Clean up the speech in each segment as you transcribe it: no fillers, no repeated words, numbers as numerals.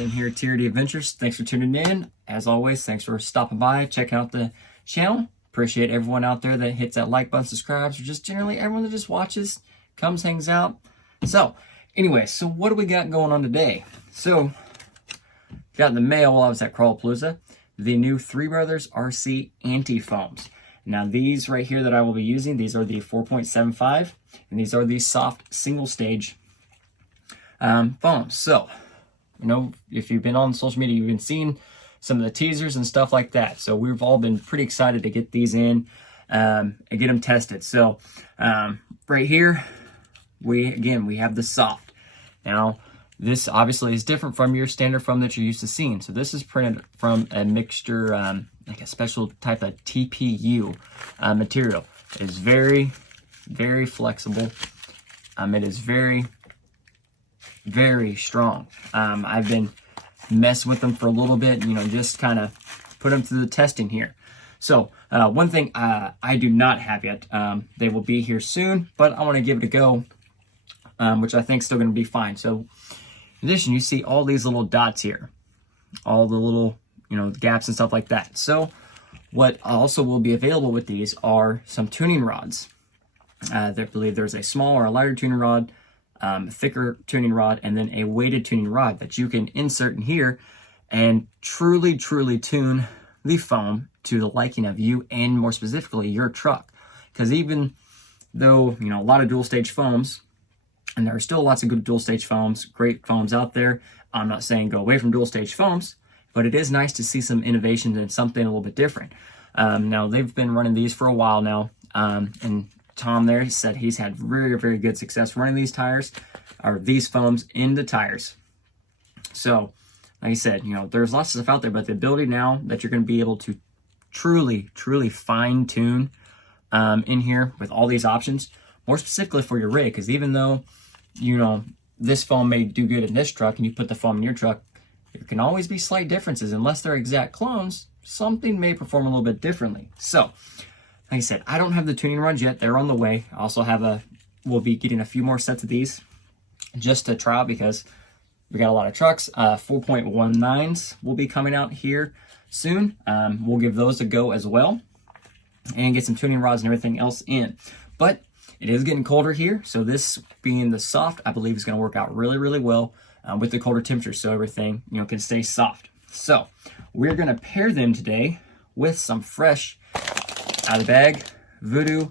Tim here at TRD Adventures. Thanks for tuning in. As always, thanks for stopping by, checking out the channel. Appreciate everyone out there that hits that like button, subscribes, or just generally everyone that just watches, comes, hangs out. So, anyway, so what do we got going on today? So, got in the mail while I was at Crawlapalooza, the new Three Brothers RC Anti-Foams. Now, these right here that I will be using, these are the 4.75, and these are the soft single-stage foams. So, you know, if you've been on social media, you've been seeing some of the teasers and stuff like that. So we've all been pretty excited to get these in and get them tested. So right here, we have the soft. Now, this obviously is different from your standard foam that you're used to seeing. So this is printed from a mixture, like a special type of TPU material. It is very, very flexible. It is very, very strong. I've been messing with them for a little bit, you know, just kind of put them through the testing here. So one thing I do not have yet, they will be here soon, but I want to give it a go, which I think is still going to be fine. So in addition, you see all these little dots here, all the little, you know, gaps and stuff like that. So what also will be available with these are some tuning rods. I believe there's a small or a lighter tuning rod, thicker tuning rod, and then a weighted tuning rod that you can insert in here and truly tune the foam to the liking of you and more specifically your truck. Because even though, you know, a lot of dual stage foams, and there are still lots of good dual stage foams, great foams out there. I'm not saying go away from dual stage foams, but it is nice to see some innovations and something a little bit different. Now they've been running these for a while now, and Tom there said he's had very good success running these tires, or these foams into tires. So, like I said, you know, there's lots of stuff out there, but the ability now that you're going to be able to truly fine tune in here with all these options, more specifically for your rig, because even though, you know, this foam may do good in this truck and you put the foam in your truck, there can always be slight differences. Unless they're exact clones, something may perform a little bit differently. So, like I said, I don't have the tuning rods yet. They're on the way. I also we'll be getting a few more sets of these just to try out because we got a lot of trucks. 4.19s will be coming out here soon. We'll give those a go as well and get some tuning rods and everything else in. But it is getting colder here, so this being the soft, I believe is going to work out really well with the colder temperatures, so everything, you know, can stay soft. So we're going to pair them today with some fresh out of the bag Voodoo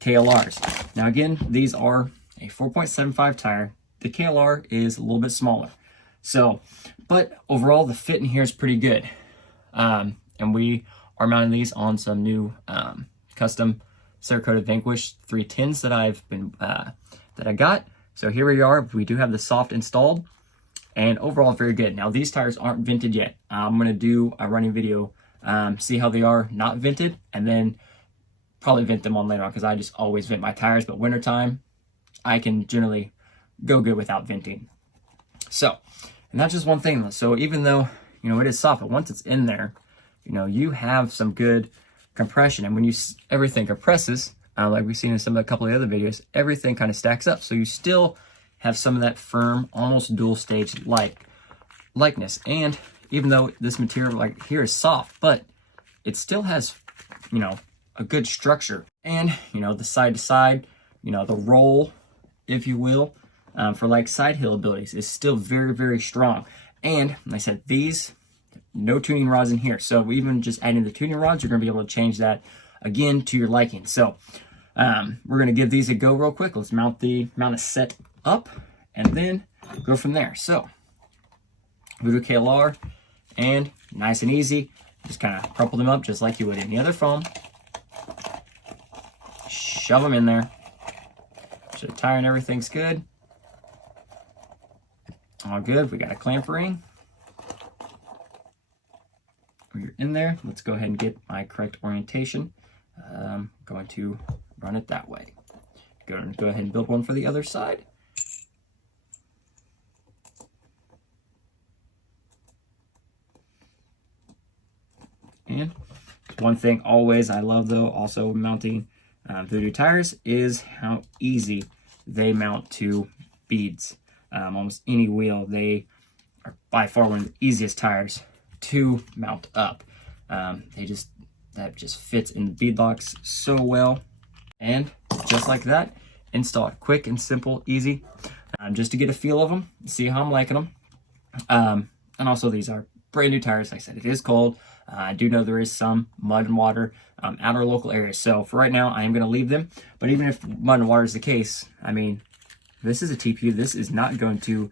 KLRs. Now again, these are a 4.75 tire. The KLR is a little bit smaller. So, but overall the fit in here is pretty good. And we are mounting these on some new custom Cerakote Vanquish 310s that I got. So here we are. We do have the soft installed, and overall very good. Now these tires aren't vented yet. I'm going to do a running video, see how they are not vented, and then probably vent them on later on because I just always vent my tires. But wintertime, I can generally go good without venting. So, and that's just one thing. So even though, you know, it is soft, but once it's in there, you know, you have some good compression. And when everything compresses, like we've seen in a couple of the other videos, everything kind of stacks up. So you still have some of that firm, almost dual stage likeness. And even though this material like here is soft, but it still has, you know, a good structure. And, you know, the side to side, you know, the roll, if you will, for like side hill abilities is still very strong. And like I said, these, no tuning rods in here. So even just adding the tuning rods, you're going to be able to change that again to your liking. So we're going to give these a go real quick. Let's mount a set up and then go from there. So Voodoo KLR, and nice and easy, just kind of crumple them up just like you would any other foam. Shove them in there. So the tire and everything's good. All good. We got a clamp ring. You're in there. Let's go ahead and get my correct orientation. I'm going to run it that way. Go ahead and build one for the other side. And one thing always I love though, also mounting Voodoo tires, is how easy they mount to beads. Almost any wheel, they are by far one of the easiest tires to mount up. That just fits in the bead locks so well. And just like that, install it. Quick and simple, easy. Just to get a feel of them, see how I'm liking them. And also these are brand new tires. Like I said, it is cold. I do know there is some mud and water at our local area. So for right now, I am going to leave them. But even if mud and water is the case, I mean, this is a TPU. This is not going to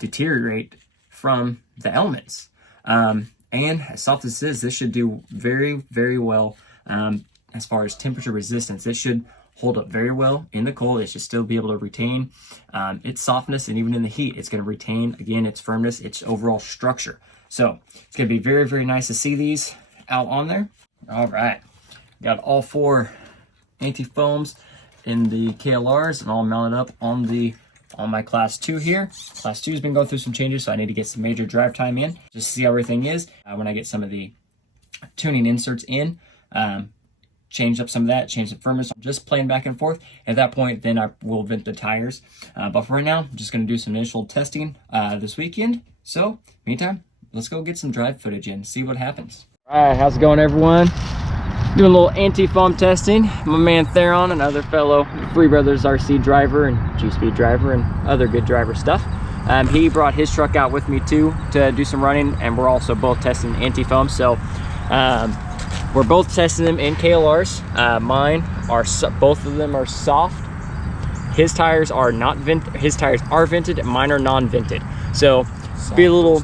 deteriorate from the elements. And as soft as this should do very, very well as far as temperature resistance. It should hold up very well in the cold. It should still be able to retain its softness, and even in the heat, it's going to retain, again, its firmness, its overall structure. So it's going to be very, very nice to see these out on there. All right. Got all 4 anti-foams in the KLRs and all mounted up on my Class 2 here. Class 2 has been going through some changes, so I need to get some major drive time in just to see how everything is. When I get some of the tuning inserts in, change up some of that, change the firmness, just playing back and forth. At that point, then I will vent the tires. But for right now, I'm just going to do some initial testing this weekend. So, meantime, let's go get some drive footage in, see what happens. All right, how's it going, everyone? Doing a little anti-foam testing. My man Theron, another fellow Free Brothers RC driver and G-Speed driver and other good driver stuff. He brought his truck out with me too to do some running, and we're also both testing anti-foam. So we're both testing them in KLRs. Mine are, both of them are soft. His tires are not vented. His tires are vented, and mine are non-vented. So soft, be a little.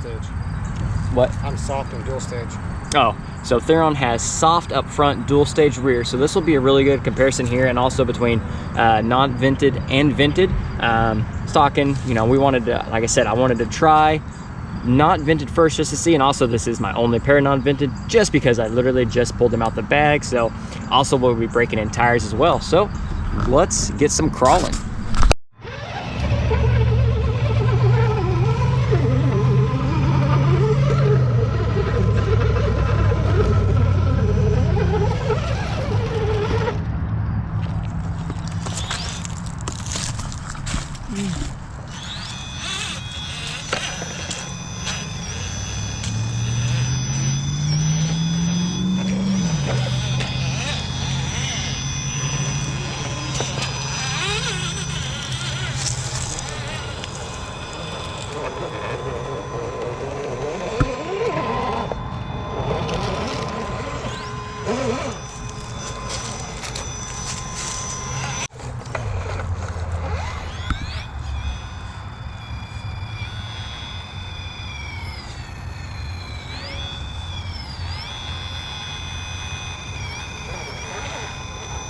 What? I'm soft and dual stage. Oh, so Theron has soft up front, dual stage rear. So this will be a really good comparison here, and also between non-vented and vented. Stocking, you know, we wanted to, like I said, I wanted to try not vented first just to see, and also this is my only pair of non-vented just because I literally just pulled them out the bag. So also we'll be breaking in tires as well. So let's get some crawling.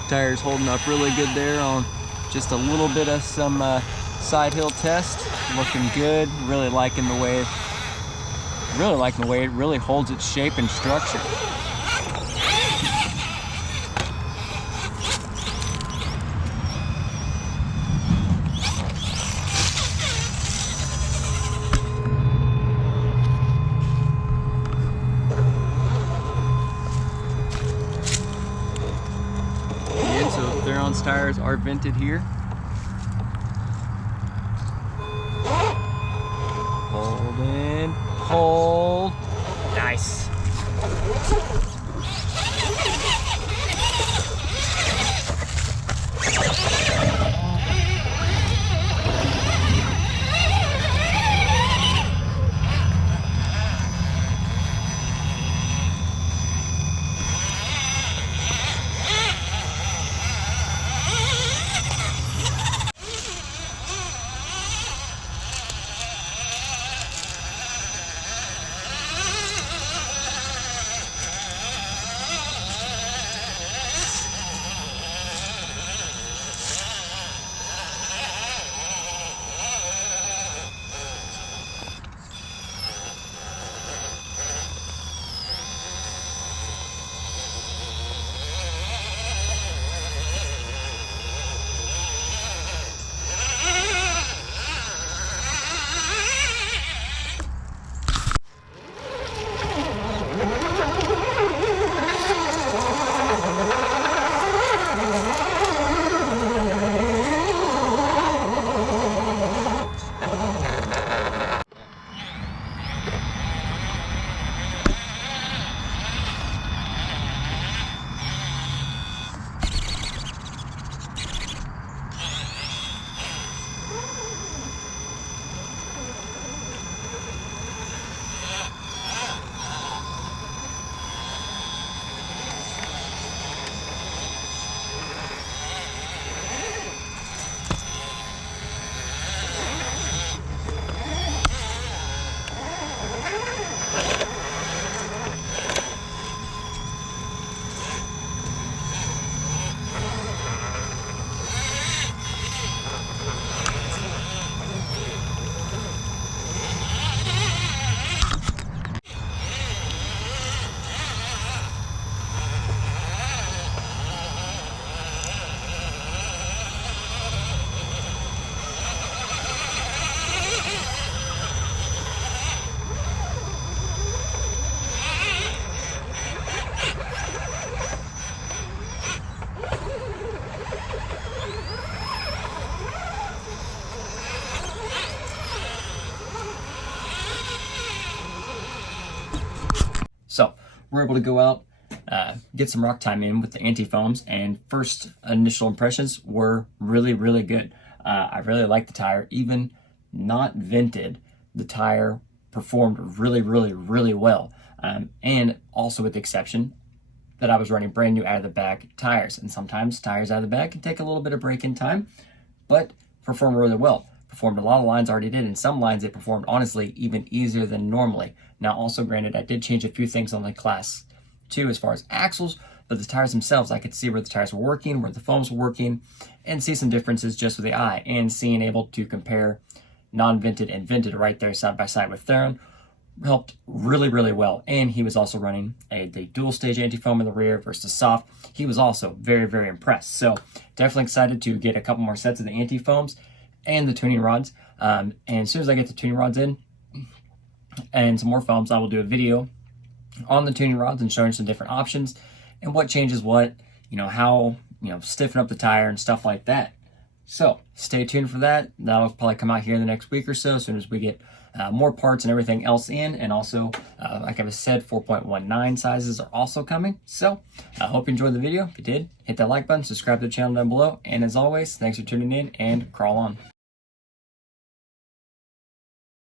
Tires holding up really good there on just a little bit of some side hill test. Looking good. Really liking the way it really holds its shape and structure. Theron's tires are vented here. Hold in, hold. Nice. we're able to go out, get some rock time in with the anti-foams, and first initial impressions were really, really good. I really liked the tire. Even not vented, the tire performed really, really, really well. And also with the exception that I was running brand new out of the bag tires. And sometimes tires out of the bag can take a little bit of break-in time, but performed really well. Performed a lot of lines already did. In some lines, it performed honestly even easier than normally. Now, also granted, I did change a few things on the Class 2 as far as axles, but the tires themselves, I could see where the tires were working, where the foams were working, and see some differences just with the eye. And seeing able to compare non-vented and vented right there side by side with Theron helped really, really well. And he was also running the dual stage anti-foam in the rear versus soft. He was also very, very impressed. So definitely excited to get a couple more sets of the anti-foams and the tuning rods. And as soon as I get the tuning rods in and some more foams, I will do a video on the tuning rods and showing some different options and what changes what, how, stiffen up the tire and stuff like that. So stay tuned for that. That'll probably come out here in the next week or so, as soon as we get more parts and everything else in. And also, like I said, 4.19 sizes are also coming. So I hope you enjoyed the video. If you did, hit that like button, subscribe to the channel down below. And as always, thanks for tuning in, and crawl on.